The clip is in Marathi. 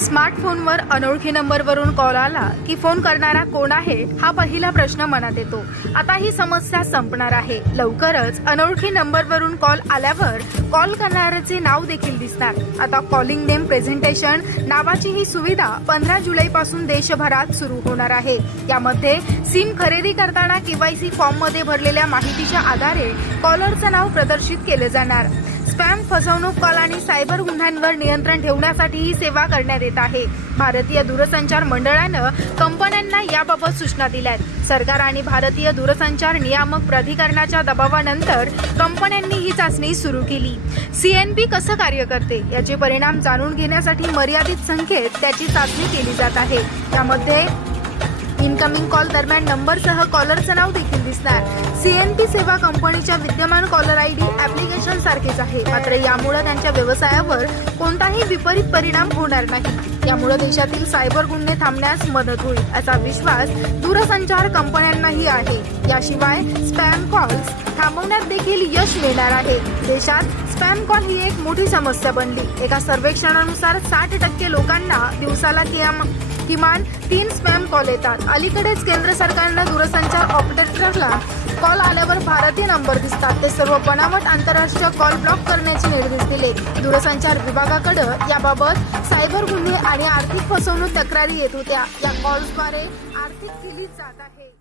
स्मार्टफोनवर अनोळखी नंबरवरून कॉल आला की फोन करणारा कोण आहे हा पहिला प्रश्न मनात येतो. आता ही समस्या संपणार आहे. लवकरच अनोळखी नंबरवरून कॉल आल्यावर कॉल करणाऱ्याचे नाव देखील दिसणार. आता कॉलिंग नेम प्रेझेंटेशन नावाची ही सुविधा पंधरा जुलैपासून देशभरात सुरू होणार आहे. यामध्ये सिम खरेदी करताना केवायसी फॉर्ममध्ये भरलेल्या माहितीच्या आधारे कॉलरचं नाव प्रदर्शित केले जाणार. स्पॅम फसवणूक कॉल आणि सायबर गुन्ह्यांवर नियंत्रण ठेवण्यासाठी ही सेवा करण्यात येत आहे. भारतीय दूरसंचार मंडळानं कंपन्यांना याबाबत सूचना दिल्या आहेत सरकार आणि भारतीय दूरसंचार नियामक प्राधिकरणाच्या दबावानंतर कंपन्यांनी ही चाचणी सुरू केली. सीएनपी कसं कार्य करते याचे परिणाम जाणून घेण्यासाठी मर्यादित संख्येत त्याची चाचणी केली जात आहे. त्यामध्ये इनकमिंग कॉल दरम्यान नंबरसह कॉलरचं नाव देखील दिसणार. सीएनपी सेवा कंपनीच्या विद्यमान कॉलर आय डी ऍप्लिकेशन आहे. मात्र यामुळे त्यांच्या व्यवसायावर कोणताही विपरीत परिणाम होणार नाही. यामुळे देशातील सायबर गुन्हे थांबण्यास मदत होईल असा विश्वास दूरसंचार कंपन्यांनाही आहे. याशिवाय स्पॅम कॉल्स थांबवण्यात देखील यश मिळणार आहे. देशात स्पॅम कॉल ही एक मोठी समस्या बनली. एका सर्वेक्षणानुसार साठ टक्के लोकांना दिवसाला किमान किमान तीन स्पॅम कॉल येतात. अलीकडेच केंद्र सरकारनं दूरसंचार ऑपरेटरला कॉल आल्यावर भारतीय नंबर दिसतात. ते सर्व बनावट आंतरराष्ट्रीय कॉल ब्लॉक करण्याचे निर्देश दिले. दूरसंचार विभागाकडे याबाबत सायबर गुन्हे आणि आर्थिक फसवणूक तक्रारी येत होत्या. या कॉल्सद्वारे आर्थिक केली जात आहे